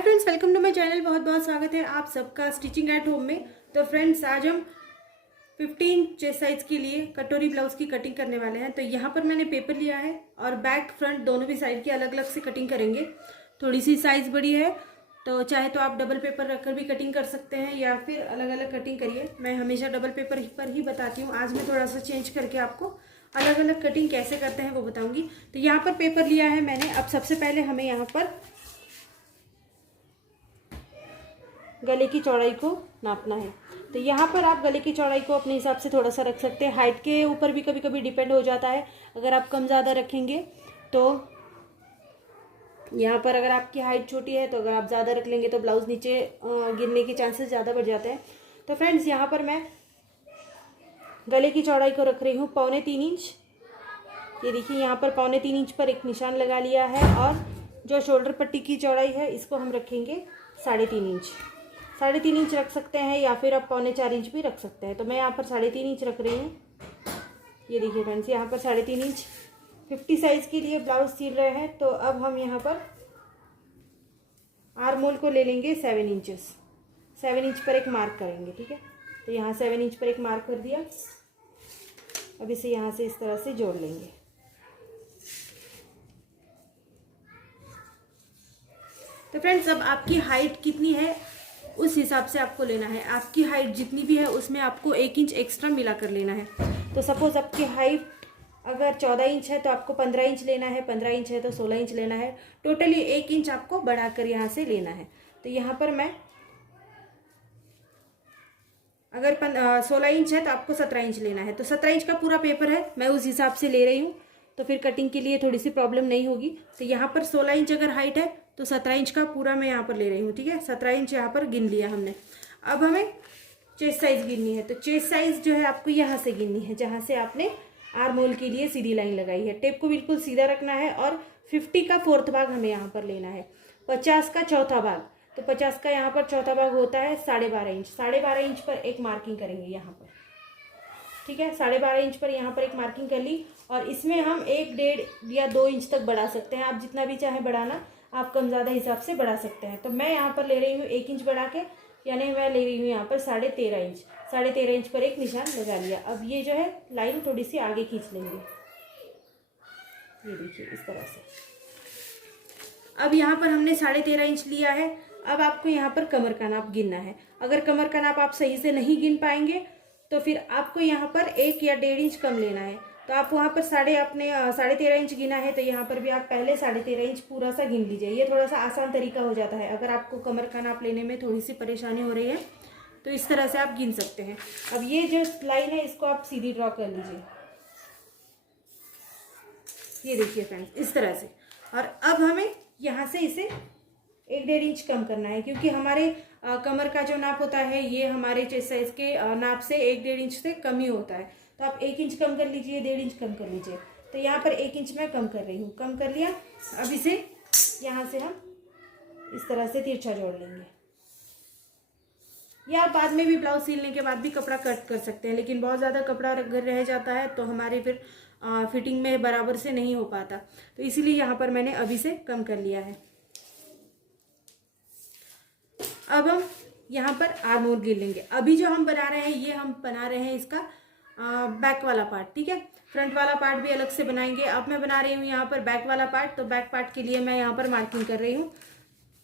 Hi friends, welcome to my channel. बहुत बहुत स्वागत है आप सबका स्टिचिंग एट होम में। तो फ्रेंड्स, आज हम 15 चेस्ट साइज के लिए कटोरी ब्लाउज की कटिंग करने वाले हैं। तो यहाँ पर मैंने पेपर लिया है और बैक फ्रंट दोनों भी साइड की अलग अलग से कटिंग करेंगे। थोड़ी सी साइज बड़ी है तो चाहे तो आप डबल पेपर रखकर भी कटिंग कर सकते हैं या फिर अलग अलग कटिंग करिए। मैं हमेशा डबल पेपर पर ही बताती हूँ। आज मैं थोड़ा सा चेंज करके आपको अलग अलग कटिंग कैसे करते हैं वो बताऊँगी। तो यहाँ पर पेपर लिया है मैंने। अब सबसे पहले हमें यहाँ पर गले की चौड़ाई को नापना है। तो यहाँ पर आप गले की चौड़ाई को अपने हिसाब से थोड़ा सा रख सकते हैं। हाइट के ऊपर भी कभी कभी डिपेंड हो जाता है। अगर आप कम ज़्यादा रखेंगे तो यहाँ पर अगर आपकी हाइट छोटी है तो अगर आप ज़्यादा रख लेंगे तो ब्लाउज नीचे गिरने के चांसेस ज़्यादा बढ़ जाते हैं। तो फ्रेंड्स, यहाँ पर मैं गले की चौड़ाई को रख रही हूँ 3.25 इंच। ये देखिए, यहाँ पर 3.25 इंच पर एक निशान लगा लिया है। और जो शोल्डर पट्टी की चौड़ाई है इसको हम रखेंगे 3.5 इंच। 3.5 इंच रख सकते हैं या फिर आप 3.25 इंच भी रख सकते हैं। तो मैं यहाँ पर 3.5 इंच रख रही हूँ। ये देखिए फ्रेंड्स, यहाँ पर 3.5 इंच 50 साइज के लिए ब्लाउज सिल रहे हैं। तो अब हम यहाँ पर आर्म होल को ले लेंगे 7 इंचेस। 7 इंच पर एक मार्क करेंगे, ठीक है। तो यहाँ 7 इंच पर एक मार्क कर दिया। अब इसे यहाँ से इस तरह से जोड़ लेंगे। तो फ्रेंड्स, अब आपकी हाइट कितनी है उस हिसाब से आपको लेना है। आपकी हाइट जितनी भी है उसमें आपको 1 इंच एक्स्ट्रा मिला कर लेना है। तो सपोज आपकी हाइट अगर 14 इंच है तो आपको 15 इंच लेना है, 15 इंच है तो 16 इंच लेना है। टोटली 1 इंच आपको बढ़ाकर यहाँ से लेना है। तो यहाँ पर मैं अगर 16 इंच है तो आपको 17 इंच लेना है। तो 17 इंच का पूरा पेपर है, मैं उस हिसाब से ले रही हूँ। तो फिर कटिंग के लिए थोड़ी सी प्रॉब्लम नहीं होगी। तो यहाँ पर 16 इंच अगर हाइट है तो 17 इंच का पूरा मैं यहाँ पर ले रही हूँ, ठीक है। 17 इंच यहाँ पर गिन लिया हमने। अब हमें चेस्ट साइज गिननी है। तो चेस्ट साइज जो है आपको यहाँ से गिननी है, जहाँ से आपने आर्म होल के लिए सीधी लाइन लगाई है। टेप को बिल्कुल सीधा रखना है और 50 का 4th भाग हमें यहाँ पर लेना है। 50 का चौथा भाग, तो 50 का यहाँ पर चौथा भाग होता है 12.5 इंच। 12.5 इंच पर एक मार्किंग करेंगे यहाँ पर, ठीक है। 12.5 इंच पर यहाँ पर एक मार्किंग कर ली। और इसमें हम 1, 1.5 या 2 इंच तक बढ़ा सकते हैं। आप जितना भी चाहे बढ़ाना, आप कम ज़्यादा हिसाब से बढ़ा सकते हैं। तो मैं यहाँ पर ले रही हूँ 1 इंच बढ़ा के, यानी मैं ले रही हूँ यहाँ पर 13.5 इंच। 13.5 इंच पर एक निशान लगा लिया। अब ये जो है लाइन थोड़ी सी आगे खींच लेंगे, ये देखिए इस तरह से। अब यहाँ पर हमने 13.5 इंच लिया है। अब आपको यहाँ पर कमर का नाप गिनना है। अगर कमर का नाप आप सही से नहीं गिन पाएंगे तो फिर आपको यहाँ पर 1 या 1.5 इंच कम लेना है। तो आप वहाँ पर 13.5 इंच गिना है तो यहाँ पर भी आप पहले 13.5 इंच पूरा सा गिन लीजिए। ये थोड़ा सा आसान तरीका हो जाता है। अगर आपको कमर का नाप लेने में थोड़ी सी परेशानी हो रही है तो इस तरह से आप गिन सकते हैं। अब ये जो लाइन है इसको आप सीधी ड्रॉ कर लीजिए, ये देखिए फ्रेंड्स, इस तरह से। और अब हमें यहाँ से इसे 1, 1.5 इंच कम करना है, क्योंकि हमारे कमर का जो नाप होता है ये हमारे चेस्ट साइज के नाप से 1, 1.5 इंच से कम ही होता है। तो आप 1 इंच कम कर लीजिए, 1.5 इंच कम कर लीजिए। तो यहाँ पर 1 इंच मैं कम कर रही हूँ, कम कर लिया। अब इसे यहाँ से हम इस तरह से तिरछा जोड़ लेंगे। या आप बाद में भी ब्लाउज सिलने के बाद भी कपड़ा कट कर सकते हैं, लेकिन बहुत ज़्यादा कपड़ा अगर रह जाता है तो हमारे फिर फिटिंग में बराबर से नहीं हो पाता। तो इसीलिए यहाँ पर मैंने अभी से कम कर लिया है। अब हम यहाँ पर आर्म होल गिन लेंगे। अभी जो हम बना रहे हैं ये हम बना रहे हैं इसका बैक वाला पार्ट, ठीक है। फ्रंट वाला पार्ट भी अलग से बनाएंगे। अब मैं बना रही हूँ यहाँ पर बैक वाला पार्ट। तो बैक पार्ट के लिए मैं यहाँ पर मार्किंग कर रही हूँ।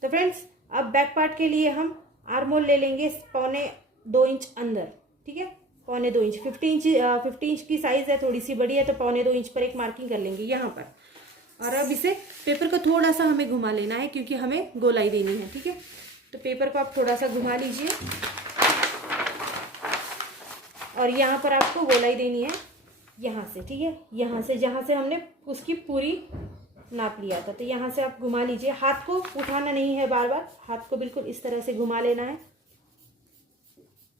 तो फ्रेंड्स, अब बैक पार्ट के लिए हम आर्म होल ले लेंगे 1.25 इंच अंदर, ठीक है। 1.25 इंच 50 इंच की साइज है, थोड़ी सी बड़ी है तो 1.25 इंच पर एक मार्किंग कर लेंगे यहाँ पर। और अब इसे पेपर को थोड़ा सा हमें घुमा लेना है, क्योंकि हमें गोलाई देनी है, ठीक है। तो पेपर को आप थोड़ा सा घुमा लीजिए और यहाँ पर आपको गोलाई देनी है यहाँ से, ठीक है। यहाँ से जहाँ से हमने उसकी पूरी नाप लिया था, तो यहाँ से आप घुमा लीजिए। हाथ को उठाना नहीं है बार बार, हाथ को बिल्कुल इस तरह से घुमा लेना है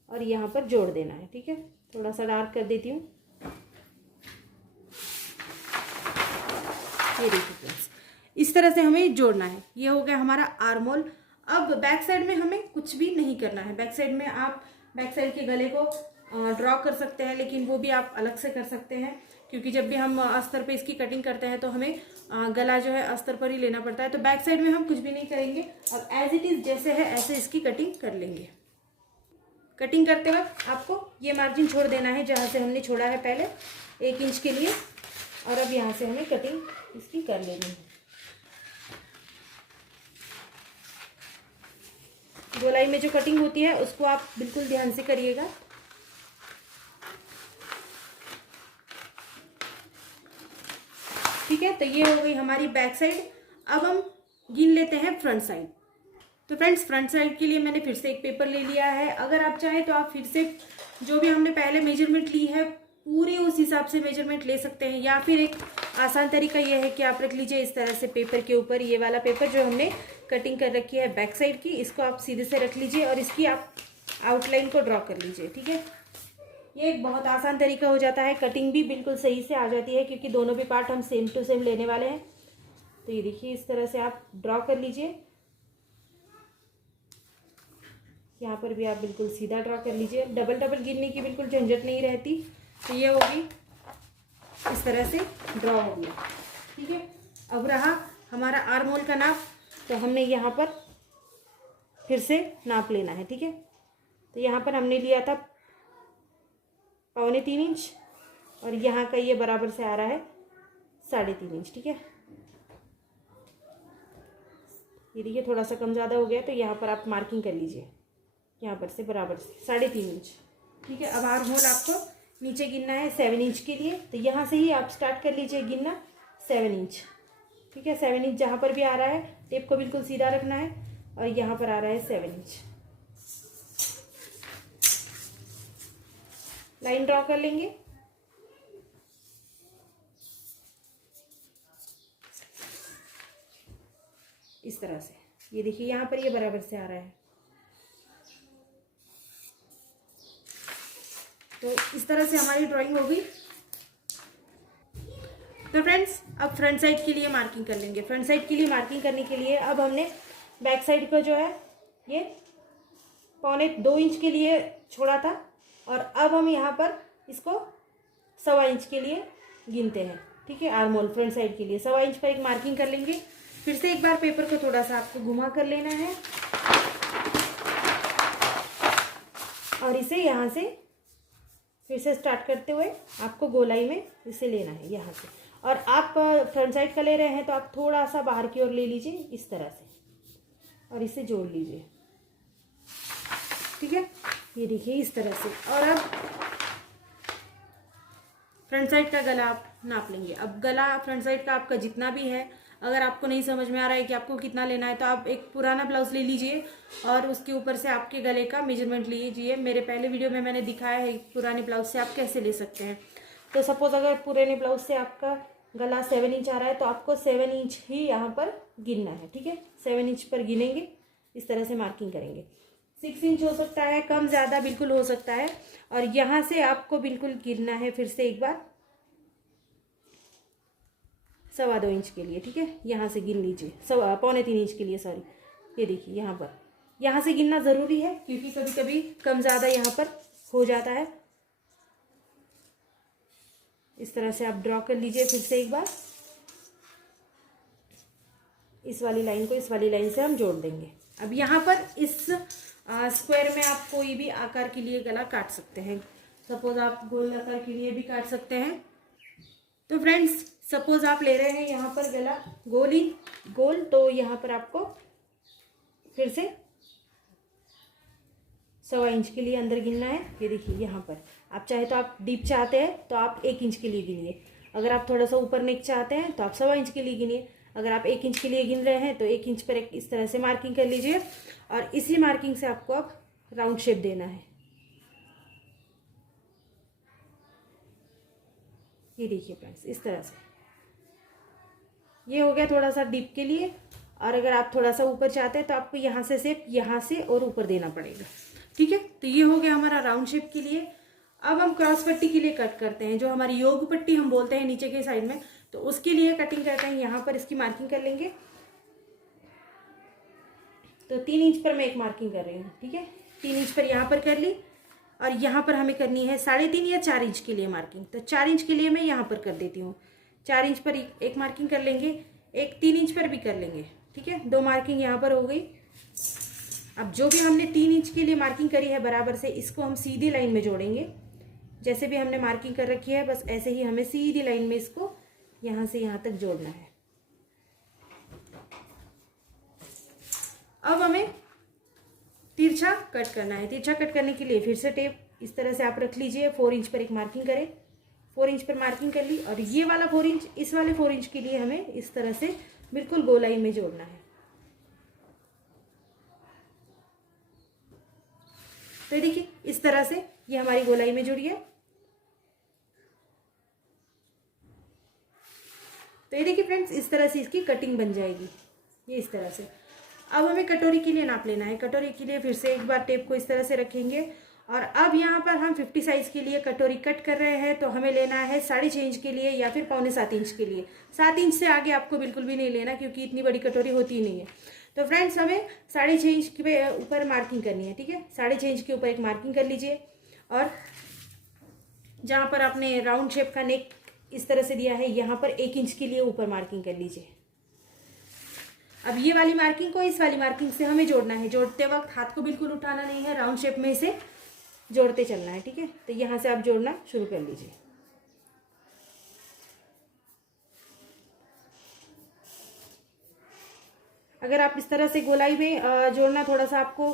और यहाँ पर जोड़ देना है, ठीक है। थोड़ा सा डार्क कर देती हूँ, ये देखिए फ्रेंड्स, इस तरह से हमें जोड़ना है। ये हो गया हमारा आर्म होल। अब बैक साइड में हमें कुछ भी नहीं करना है। बैक साइड में आप बैक साइड के गले को ड्रॉ कर सकते हैं, लेकिन वो भी आप अलग से कर सकते हैं। क्योंकि जब भी हम अस्तर पे इसकी कटिंग करते हैं तो हमें गला जो है अस्तर पर ही लेना पड़ता है। तो बैक साइड में हम कुछ भी नहीं करेंगे, अब एज इट इज़ जैसे है ऐसे इसकी कटिंग कर लेंगे। कटिंग करते वक्त आपको ये मार्जिन छोड़ देना है जहाँ से हमने छोड़ा है पहले 1 इंच के लिए, और अब यहाँ से हमें कटिंग इसकी कर लेनी है। गोलाई में जो कटिंग होती है उसको आप बिल्कुल ध्यान से करिएगा। ठीक है, तो ये हो गई हमारी बैक साइड। अब हम गिन लेते हैं फ्रंट साइड। तो फ्रेंड्स, फ्रंट साइड के लिए मैंने फिर से एक पेपर ले लिया है। अगर आप चाहें तो आप फिर से जो भी हमने पहले मेजरमेंट ली है पूरी उस हिसाब से मेजरमेंट ले सकते हैं, या फिर एक आसान तरीका यह है कि आप रख लीजिए इस तरह से पेपर के ऊपर, ये वाला पेपर जो हमने कटिंग कर रखी है बैक साइड की, इसको आप सीधे से रख लीजिए और इसकी आप आउटलाइन को ड्रॉ कर लीजिए। ठीक है, ये एक बहुत आसान तरीका हो जाता है, कटिंग भी बिल्कुल सही से आ जाती है क्योंकि दोनों भी पार्ट हम सेम टू सेम लेने वाले हैं। तो ये देखिए इस तरह से आप ड्रॉ कर लीजिए। यहाँ पर भी आप बिल्कुल सीधा ड्रॉ कर लीजिए, डबल डबल गिनने की बिल्कुल झंझट नहीं रहती। तो ये होगी इस तरह से ड्रॉ हो गया। ठीक है, अब रहा हमारा आर्म होल का नाप, तो हमने यहाँ पर फिर से नाप लेना है। ठीक है, तो यहाँ पर हमने लिया था 3.25 इंच और यहाँ का ये बराबर से आ रहा है 3.5 इंच। ठीक है, ये देखिए थोड़ा सा कम ज़्यादा हो गया, तो यहाँ पर आप मार्किंग कर लीजिए, यहाँ पर से बराबर से 3.5 इंच। ठीक है, अब आर्म होल आपको नीचे गिनना है 7 इंच के लिए, तो यहाँ से ही आप स्टार्ट कर लीजिए गिनना 7 इंच। ठीक है, 7 इंच जहाँ पर भी आ रहा है टेप को बिल्कुल सीधा रखना है, और यहाँ पर आ रहा है 7 इंच। लाइन ड्रॉ कर लेंगे। इस तरह से ये देखिए यहाँ पर ये बराबर से आ रहा है। तो इस तरह से हमारी ड्राइंग हो गई। तो फ्रेंड्स, अब फ्रंट साइड के लिए मार्किंग कर लेंगे। फ्रंट साइड के लिए मार्किंग करने के लिए अब हमने बैक साइड का जो है ये 2.25 इंच के लिए छोड़ा था, और अब हम यहाँ पर इसको 1.25 इंच के लिए गिनते हैं। ठीक है, आर्म होल फ्रंट साइड के लिए 1.25 इंच पर एक मार्किंग कर लेंगे। फिर से एक बार पेपर को थोड़ा सा आपको घुमा कर लेना है और इसे यहाँ से फिर से स्टार्ट करते हुए आपको गोलाई में इसे लेना है यहाँ से। और आप फ्रंट साइड का ले रहे हैं तो आप थोड़ा सा बाहर की ओर ले लीजिए इस तरह से, और इसे जोड़ लीजिए। ठीक है, ये देखिए इस तरह से। और अब फ्रंट साइड का गला आप नाप लेंगे। अब गला फ्रंट साइड का आपका जितना भी है, अगर आपको नहीं समझ में आ रहा है कि आपको कितना लेना है, तो आप एक पुराना ब्लाउज ले लीजिए और उसके ऊपर से आपके गले का मेजरमेंट लीजिए। मेरे पहले वीडियो में मैंने दिखाया है पुराने ब्लाउज से आप कैसे ले सकते हैं। तो सपोज अगर पुराने ब्लाउज से आपका गला 7 इंच आ रहा है तो आपको 7 इंच ही यहाँ पर गिनना है। ठीक है, 7 इंच पर गिनेंगे, इस तरह से मार्किंग करेंगे। 6 इंच हो सकता है, कम ज़्यादा बिल्कुल हो सकता है। और यहाँ से आपको बिल्कुल गिनना है फिर से एक बार 2.25 इंच के लिए। ठीक है, यहाँ से गिन लीजिए 3.25 इंच के लिए, सॉरी। ये देखिए यहाँ से गिनना ज़रूरी है क्योंकि कभी कभी कम ज़्यादा यहाँ पर हो जाता है। इस तरह से आप ड्रॉ कर लीजिए फिर से एक बार। इस वाली लाइन को इस वाली लाइन से हम जोड़ देंगे। अब यहाँ पर इस स्क्वायर में आप कोई भी आकार के लिए गला काट सकते हैं। सपोज आप गोल आकार के लिए भी काट सकते हैं। तो फ्रेंड्स, सपोज आप ले रहे हैं यहाँ पर गला गोल, तो यहाँ पर आपको फिर से 1.25 इंच के लिए अंदर गिनना है। ये देखिए यहाँ पर आप चाहे तो आप डीप चाहते हैं तो आप 1 इंच के लिए गिनिए। अगर आप थोड़ा सा ऊपर नेक चाहते हैं तो आप 1.25 इंच के लिए गिनिए। अगर आप 1 इंच के लिए गिन रहे हैं तो 1 इंच पर इस तरह से मार्किंग कर लीजिए और इसी मार्किंग से आपको अब राउंड शेप देना है। ये देखिए फ्रेंड्स, इस तरह से ये हो गया थोड़ा सा डीप के लिए। और अगर आप थोड़ा सा ऊपर चाहते हैं तो आपको यहाँ से शेप यहाँ से और ऊपर देना पड़ेगा। ठीक है, तो ये हो गया हमारा राउंड शेप के लिए। अब हम क्रॉस पट्टी के लिए कट करते हैं, जो हमारी योग पट्टी हम बोलते हैं नीचे के साइड में, तो उसके लिए कटिंग करते हैं। यहाँ पर इसकी मार्किंग कर लेंगे। तो 3 इंच पर मैं एक मार्किंग कर रही हूँ। ठीक है, 3 इंच पर यहाँ पर कर ली। और यहाँ पर हमें करनी है 3.5 या 4 इंच के लिए मार्किंग। तो 4 इंच के लिए मैं यहाँ पर कर देती हूँ। 4 इंच पर एक मार्किंग कर लेंगे, एक 3 इंच पर भी कर लेंगे, ठीक है। 2 मार्किंग यहाँ पर हो गई। अब जो भी हमने 3 इंच के लिए मार्किंग करी है बराबर से, इसको हम सीधी लाइन में जोड़ेंगे। जैसे भी हमने मार्किंग कर रखी है बस ऐसे ही हमें सीधी लाइन में इसको यहाँ से यहाँ तक जोड़ना है। अब हमें तिरछा कट करना है। तिरछा कट करने के लिए फिर से टेप इस तरह से आप रख लीजिए। 4 इंच पर एक मार्किंग करें, 4 इंच पर मार्किंग कर ली, और ये वाला 4 इंच इस वाले 4 इंच के लिए हमें इस तरह से बिल्कुल गोलाई में जोड़ना है। तो देखिए इस तरह से ये हमारी गोलाई में जुड़ी है। तो ये देखिए फ्रेंड्स, इस तरह से इसकी कटिंग बन जाएगी, ये इस तरह से। अब हमें कटोरी के लिए नाप लेना है। कटोरी के लिए फिर से एक बार टेप को इस तरह से रखेंगे, और अब यहाँ पर हम 50 साइज के लिए कटोरी कट कर रहे हैं। तो हमें लेना है 6.5 इंच के लिए या फिर 6.25 इंच के लिए। 7 इंच से आगे आपको बिल्कुल भी नहीं लेना, क्योंकि इतनी बड़ी कटोरी होती नहीं है। तो फ्रेंड्स हमें 6.5 इंच के ऊपर मार्किंग करनी है, ठीक है। 6.5 इंच के ऊपर एक मार्किंग कर लीजिए, और जहाँ पर आपने राउंड शेप का नेक इस तरह से दिया है, यहाँ पर 1 इंच के लिए ऊपर मार्किंग कर लीजिए। अब ये वाली मार्किंग को इस वाली मार्किंग से हमें जोड़ना है। जोड़ते वक्त हाथ को बिल्कुल उठाना नहीं है, राउंड शेप में इसे जोड़ते चलना है, ठीक है। तो यहाँ से आप जोड़ना शुरू कर लीजिए। अगर आप इस तरह से गोलाई में जोड़ना थोड़ा सा आपको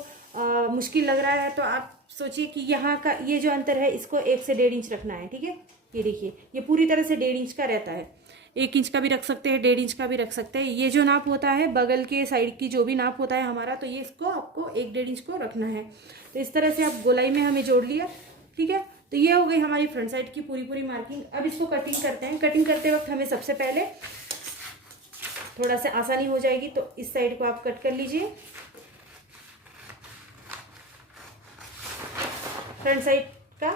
मुश्किल लग रहा है, तो आप सोचिए कि यहाँ का ये जो अंतर है इसको 1 से 1.5 इंच रखना है, ठीक है। ये देखिए ये पूरी तरह से 1.5 इंच का रहता है। 1 इंच का भी रख सकते हैं, 1.5 इंच का भी रख सकते हैं। ये जो नाप होता है बगल के साइड की जो भी नाप होता है हमारा, तो ये इसको आपको 1-1.5 इंच को रखना है। तो इस तरह से आप गोलाई में हमें जोड़ लिया, ठीक है। तो ये हो गई हमारी फ्रंट साइड की पूरी मार्किंग। अब इसको कटिंग करते हैं। कटिंग करते वक्त हमें सबसे पहले थोड़ा सा आसानी हो जाएगी, तो इस साइड को आप कट कर लीजिए। फ्रंट साइड का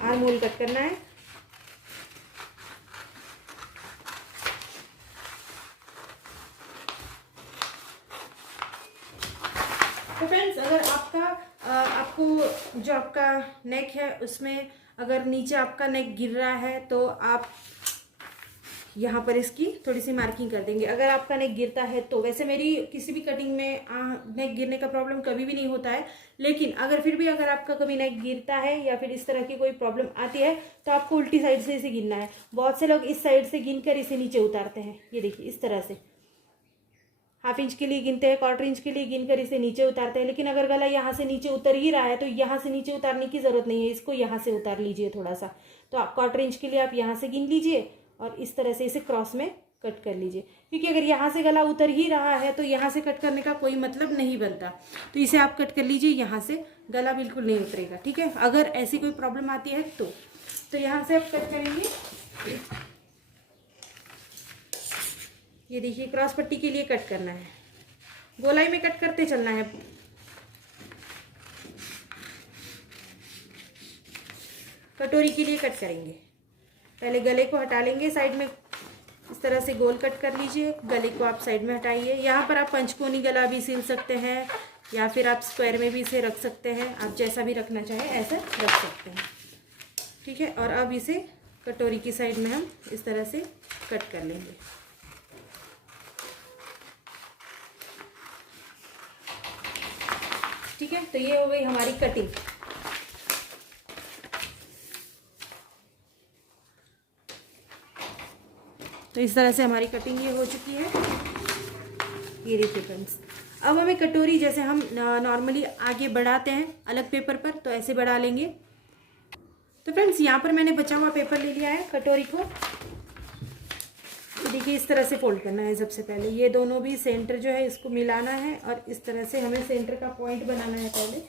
आर्म होल कट करना है। तो फ्रेंड्स अगर आपको जो आपका नेक है उसमें अगर नीचे आपका नेक गिर रहा है, तो आप यहाँ पर इसकी थोड़ी सी मार्किंग कर देंगे। अगर आपका नेक गिरता है तो, वैसे मेरी किसी भी कटिंग में नेक गिरने का प्रॉब्लम कभी भी नहीं होता है, लेकिन अगर फिर भी अगर आपका कभी नेक गिरता है या फिर इस तरह की कोई प्रॉब्लम आती है, तो आपको उल्टी साइड से इसे गिनना है। बहुत से लोग इस साइड से गिन कर इसे नीचे उतारते हैं। ये देखिए इस तरह से 1/2 इंच के लिए गिनते हैं, 1/4 इंच के लिए गिनकर इसे नीचे उतारते हैं। लेकिन अगर गला यहाँ से नीचे उतर ही रहा है तो यहाँ से नीचे उतारने की जरूरत नहीं है, इसको यहाँ से उतार लीजिए थोड़ा सा। तो आप 1/4 इंच के लिए आप यहाँ से गिन लीजिए और इस तरह से इसे क्रॉस में कट कर लीजिए, क्योंकि अगर यहाँ से गला उतर ही रहा है तो यहाँ से कट करने का कोई मतलब नहीं बनता। तो इसे आप कट कर लीजिए, यहाँ से गला बिल्कुल नहीं उतरेगा, ठीक है। अगर ऐसी कोई प्रॉब्लम आती है तो यहाँ से आप कट करेंगे। ये देखिए क्रॉस पट्टी के लिए कट करना है, गोलाई में कट करते चलना है। कटोरी के लिए कट करेंगे। पहले गले को हटा लेंगे साइड में, इस तरह से गोल कट कर लीजिए। गले को आप साइड में हटाइए। यहाँ पर आप पंचकोनी गला भी सिल सकते हैं या फिर आप स्क्वायर में भी इसे रख सकते हैं। आप जैसा भी रखना चाहें ऐसा रख सकते हैं, ठीक है। और अब इसे कटोरी की साइड में हम इस तरह से कट कर लेंगे। ठीक है, तो ये हो गई हमारी कटिंग। तो इस तरह से हमारी कटिंग ये हो चुकी है। ये देखिए फ्रेंड्स, अब हमें कटोरी जैसे हम नॉर्मली आगे बढ़ाते हैं अलग पेपर पर, तो ऐसे बढ़ा लेंगे। तो फ्रेंड्स यहाँ पर मैंने बचा हुआ पेपर ले लिया है कटोरी को। तो देखिए इस तरह से फोल्ड करना है। सबसे पहले ये दोनों भी सेंटर जो है इसको मिलाना है और इस तरह से हमें सेंटर का पॉइंट बनाना है पहले।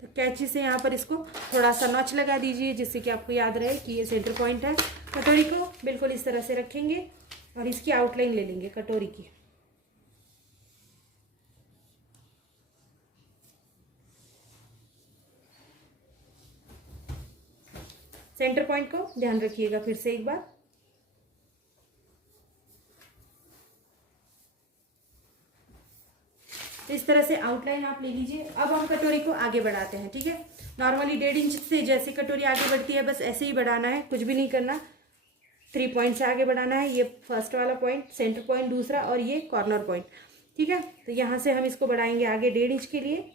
तो कैंची से यहाँ पर इसको थोड़ा सा नॉच लगा दीजिए, जिससे कि आपको याद रहे कि ये सेंटर पॉइंट है। कटोरी को बिल्कुल इस तरह से रखेंगे और इसकी आउटलाइन ले लेंगे कटोरी की। सेंटर पॉइंट को ध्यान रखिएगा फिर से एक बार। तो इस इस तरह से आउटलाइन आप ले लीजिए। अब हम कटोरी को आगे बढ़ाते हैं, ठीक है। नॉर्मली 1.5 इंच से जैसे कटोरी आगे बढ़ती है बस ऐसे ही बढ़ाना है, कुछ भी नहीं करना। 3 पॉइंट से आगे बढ़ाना है। ये फर्स्ट वाला पॉइंट, सेंटर पॉइंट दूसरा, और ये कॉर्नर पॉइंट, ठीक है। तो यहाँ से हम इसको बढ़ाएंगे आगे 1.5 इंच के लिए।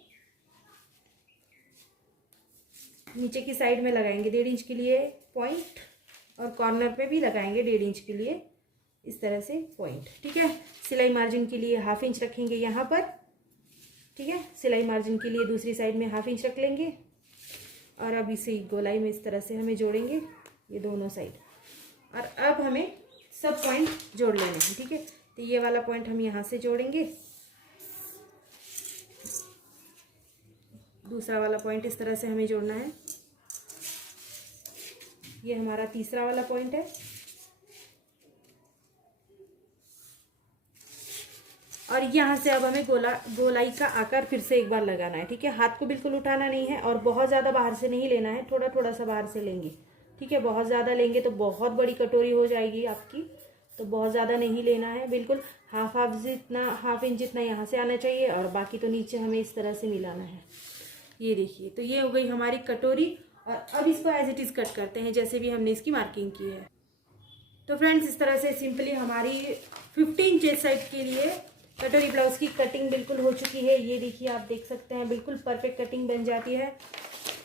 नीचे की साइड में लगाएंगे 1.5 इंच के लिए पॉइंट, और कॉर्नर पे भी लगाएंगे 1.5 इंच के लिए इस तरह से पॉइंट, ठीक है। सिलाई मार्जिन के लिए 1/2 इंच रखेंगे यहाँ पर, ठीक है। सिलाई मार्जिन के लिए दूसरी साइड में 1/2 इंच रख लेंगे, और अब इसे गोलाई में इस तरह से हमें जोड़ेंगे ये दोनों साइड। और अब हमें सब पॉइंट जोड़ लेने हैं, ठीक है। तो ये वाला पॉइंट हम यहाँ से जोड़ेंगे, दूसरा वाला पॉइंट इस तरह से हमें जोड़ना है। ये हमारा तीसरा वाला पॉइंट है, और यहाँ से अब हमें गोलाई का आकार फिर से एक बार लगाना है, ठीक है। हाथ को बिल्कुल उठाना नहीं है, और बहुत ज़्यादा बाहर से नहीं लेना है, थोड़ा थोड़ा सा बाहर से लेंगे, ठीक है। बहुत ज़्यादा लेंगे तो बहुत बड़ी कटोरी हो जाएगी आपकी, तो बहुत ज़्यादा नहीं लेना है, बिल्कुल हाफ इंच जितना यहाँ से आना चाहिए, और बाकी तो नीचे हमें इस तरह से मिलाना है। ये देखिए, तो ये हो गई हमारी कटोरी। और अब इसको एज इट इज़ कट करते हैं जैसे भी हमने इसकी मार्किंग की है। तो फ्रेंड्स, इस तरह से सिंपली हमारी 15 चेस्ट साइड के लिए कटोरी ब्लाउज की कटिंग बिल्कुल हो चुकी है। ये देखिए, आप देख सकते हैं बिल्कुल परफेक्ट कटिंग बन जाती है।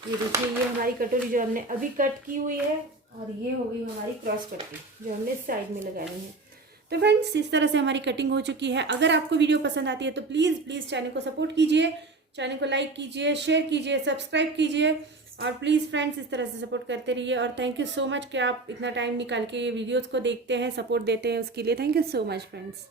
ये देखिए, ये हमारी कटोरी जो हमने अभी कट की हुई है, और ये हो गई हमारी क्रॉस पट्टी जो हमने साइड में लगाई है। तो फ्रेंड्स, इस तरह से हमारी कटिंग हो चुकी है। अगर आपको वीडियो पसंद आती है तो प्लीज़ चैनल को सपोर्ट कीजिए, चैनल को लाइक कीजिए, शेयर कीजिए, सब्सक्राइब कीजिए, और प्लीज़ फ्रेंड्स इस तरह से सपोर्ट करते रहिए। और थैंक यू सो मच कि आप इतना टाइम निकाल के ये वीडियोज़ को देखते हैं, सपोर्ट देते हैं, उसके लिए thank you so much friends.